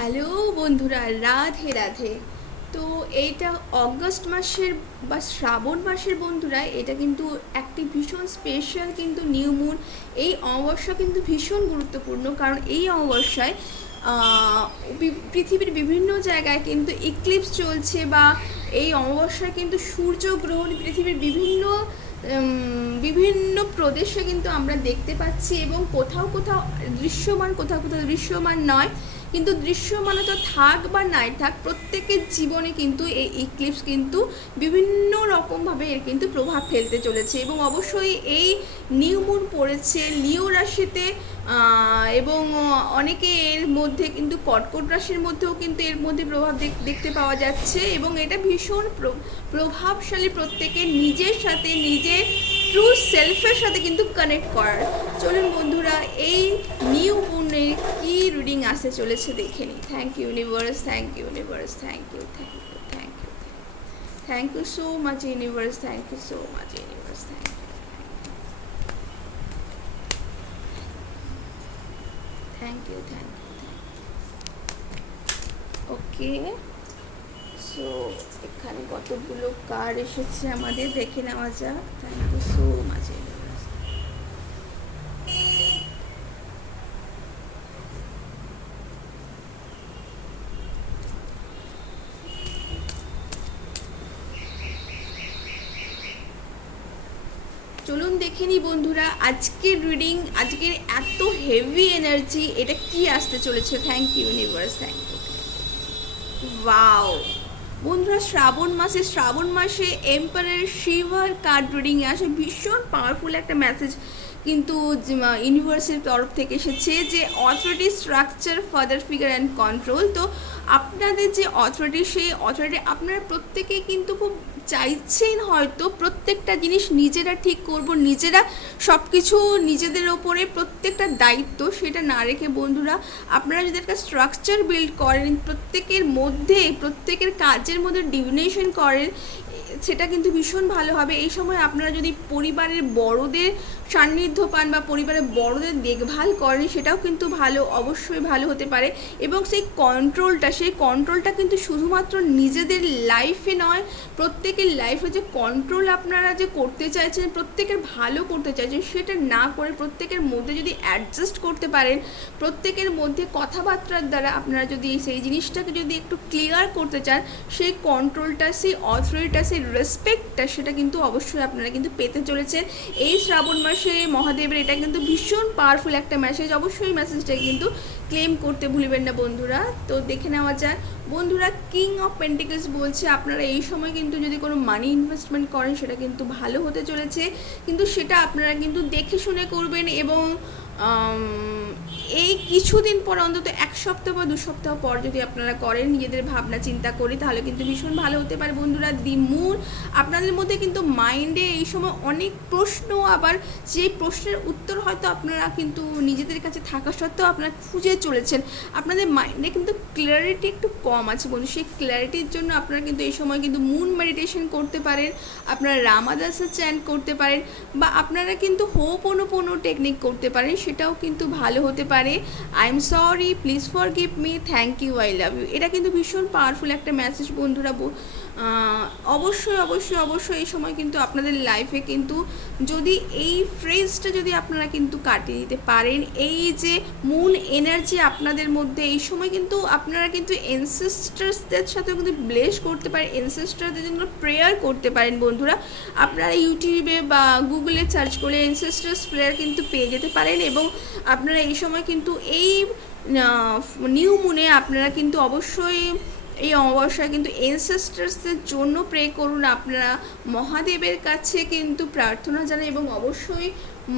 Hello বন্ধুরা, রাধে রাধে। তো এইটা অগস্ট মাসের বা শ্রাবণ মাসের বন্ধুরা, এটা কিন্তু একটি ভীষণ স্পেশাল কিন্তু নিউ মুন। এই অমাবস্যা কিন্তু ভীষণ গুরুত্বপূর্ণ, কারণ এই অমাবস্যায় পৃথিবীর বিভিন্ন জায়গায় কিন্তু ইক্লিপস চলছে, বা এই অমাবস্যায় কিন্তু সূর্যগ্রহণ পৃথিবীর বিভিন্ন প্রদেশে কিন্তু আমরা দেখতে পাচ্ছি, এবং কোথাও কোথাও দৃশ্যমান, কোথাও কোথাও দৃশ্যমান নয়। কিন্তু দৃশ্যমানতা থাক বা নাই থাক, প্রত্যেকের জীবনে কিন্তু এই ইক্লিপস কিন্তু বিভিন্ন রকমভাবে এর কিন্তু প্রভাব ফেলতে চলেছে। এবং অবশ্যই এই নিউ মুন পড়েছে লিও রাশিতে, এবং অনেকে এর মধ্যে কিন্তু কর্কট রাশির মধ্যেও কিন্তু এর মধ্যে প্রভাব দেখতে পাওয়া যাচ্ছে, এবং এটা ভীষণ প্রভাবশালী প্রত্যেকের নিজের সাথে, নিজের ট্রু সেলফের সাথে কিন্তু কানেক্ট করার। চলুন বন্ধুরা, এই নিউ মুনের কি রিডিং আসতে চলেছে দেখে নিই। Thank you universe, thank you universe, thank you, thank you, thank you, thank you so much universe, thank you so much universe, thank you, thank you, thank you. Okay, so এখানে কতগুলো card এসেছে আমাদের, দেখে নেওয়া যাক। Thank you so much universe. চলুন দেখে নিই বন্ধুরা আজকের রিডিং, আজকের এত হেভি এনার্জি, এটা কি আসতে চলেছে। Thank you universe, thank you. Wow বন্ধুরা, শ্রাবণ মাসে এম্পায়ার শিভার কার্ড রিডিংয়ে আসে ভীষণ পাওয়ারফুল একটা মেসেজ কিন্তু ইউনিভার্সের তরফ থেকে এসেছে, যে authority, structure, father figure and control. তো আপনাদের যে অথরিটি, সেই অথরিটি আপনারা প্রত্যেকেই কিন্তু খুব চাইছেন হয়তো প্রত্যেকটা জিনিস নিজেরা ঠিক করব, নিজেরা সব কিছু নিজেদের ওপরে প্রত্যেকটা দায়িত্ব সেটা না রেখে বন্ধুরা, আপনারা যদি একটা স্ট্রাকচার বিল্ড করেন, প্রত্যেকের মধ্যে প্রত্যেকের কাজের মধ্যে ডিভিনেশন করেন, সেটা কিন্তু ভীষণ ভালো হবে। এই সময় আপনারা যদি পরিবারের বড়দের সান্নিধ্য পান বা পরিবারের বড়দের দেখভাল করেন, সেটাও কিন্তু ভালো, অবশ্যই ভালো হতে পারে। এবং সেই কন্ট্রোলটা কিন্তু শুধুমাত্র নিজেদের লাইফে নয়, প্রত্যেকের লাইফে যে কন্ট্রোল আপনারা যে করতে চাইছেন, প্রত্যেকের ভালো করতে চাইছেন, সেটা না করে প্রত্যেকের মধ্যে যদি অ্যাডজাস্ট করতে পারেন, প্রত্যেকের মধ্যে কথাবার্তার দ্বারা আপনারা যদি সেই জিনিসটাকে যদি একটু ক্লিয়ার করতে চান, সেই কন্ট্রোলটা, সেই অথরিটিটা, সেই রেসপেক্টটা, সেটা কিন্তু অবশ্যই আপনারা কিন্তু পেতে চলেছেন এই শ্রাবণ মাসে। মহাদেবের এটা কিন্তু ভীষণ পাওয়ারফুল একটা মেসেজ, অবশ্যই মেসেজটাকে কিন্তু ক্লেম করতে ভুলবেন না বন্ধুরা। তো দেখে নেওয়া যায় বন্ধুরা, কিং অফ পেন্টিকলস বলছে আপনারা এই সময় কিন্তু যদি কোনো মানি ইনভেস্টমেন্ট করেন, সেটা কিন্তু ভালো হতে চলেছে, কিন্তু সেটা আপনারা কিন্তু দেখে শুনে করবেন। এবং এই কিছুদিন পর, অন্তত এক সপ্তাহ বা 2 সপ্তাহ পর যদি আপনারা করেন নিজেদের ভাবনা চিন্তা করে, তাহলে কিন্তু ভীষণ ভালো হতে পারে বন্ধুরা। দি মুন আপনাদের মধ্যে কিন্তু মাইন্ডে এই সময় অনেক প্রশ্ন, আবার যেই প্রশ্নের উত্তর হয়তো আপনারা কিন্তু নিজেদের কাছে থাকা সত্ত্বেও আপনারা খুঁজে চলেছেন, আপনাদের মাইন্ডে কিন্তু ক্লিয়ারিটি একটু কম আছে বন্ধু। সেই ক্লিয়ারিটির জন্য আপনারা কিন্তু এই সময় কিন্তু মুন মেডিটেশন করতে পারেন, আপনারা রামাদাসের চ্যান্ট করতে পারেন, বা আপনারা কিন্তু হোপোনোপোনো টেকনিক করতে পারেন, সেটাও কিন্তু ভালো হতে পারে। I am sorry, please forgive me, thank you, I love you. এটা কিন্তু ভীষণ পাওয়ারফুল একটা মেসেজ বন্ধুরা। অবশ্যই অবশ্যই অবশ্যই এই সময় কিন্তু আপনাদের লাইফে কিন্তু যদি এই ফ্রেজটা যদি আপনারা কিন্তু কাটিয়ে দিতে পারেন, এই যে মুন এনার্জি আপনাদের মধ্যে, এই সময় কিন্তু আপনারা কিন্তু এনসেস্টার্সদের সাথেও কিন্তু ব্লেস করতে পারেন, এনসেস্টারদের জন্য প্রেয়ার করতে পারেন বন্ধুরা। আপনারা ইউটিউবে বা গুগলে সার্চ করে এনসেস্টার্স প্রেয়ার কিন্তু পেয়ে যেতে পারেন। এবং আপনারা এই সময় কিন্তু এই নিউ মুনে আপনারা কিন্তু অবশ্যই এই অমাবস্যায় কিন্তু এনসেস্টার্সদের জন্য প্রে করুন, আপনারা মহাদেবের কাছে কিন্তু প্রার্থনা জানান, এবং অবশ্যই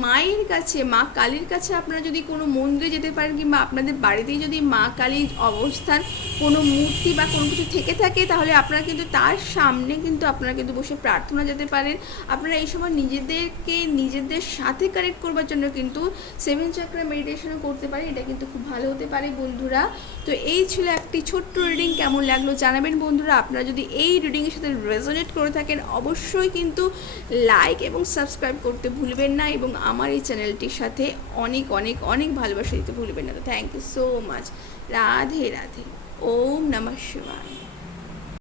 মায়ের কাছে, মা কালীর কাছে আপনারা যদি কোনো মন্দিরে যেতে পারেন, কিংবা আপনাদের বাড়িতেই যদি মা কালীর অবস্থান, কোনো মূর্তি বা কোনো কিছু থেকে থাকে, তাহলে আপনারা কিন্তু তার সামনে কিন্তু আপনারা কিন্তু বসে প্রার্থনা যেতে পারেন। আপনারা এই সময় নিজেদেরকে নিজেদের সাথে কানেক্ট করবার জন্য কিন্তু 7 চাকরা মেডিটেশনও করতে পারেন, এটা কিন্তু খুব ভালো হতে পারে বন্ধুরা। তো এই ছিল একটি ছোট্ট রিডিং, কেমন লাগলো জানাবেন বন্ধুরা। আপনারা যদি এই রিডিংয়ের সাথে রেজোনেট করে থাকেন, অবশ্যই কিন্তু লাইক এবং সাবস্ক্রাইব করতে ভুলবেন না, এবং আমার এই চ্যানেলটির সাথে অনেক অনেক অনেক ভালোবাসা দিতে ভুলবেন না। তো thank you so much. Radhe Radhe. ওম নমঃ শিবায়।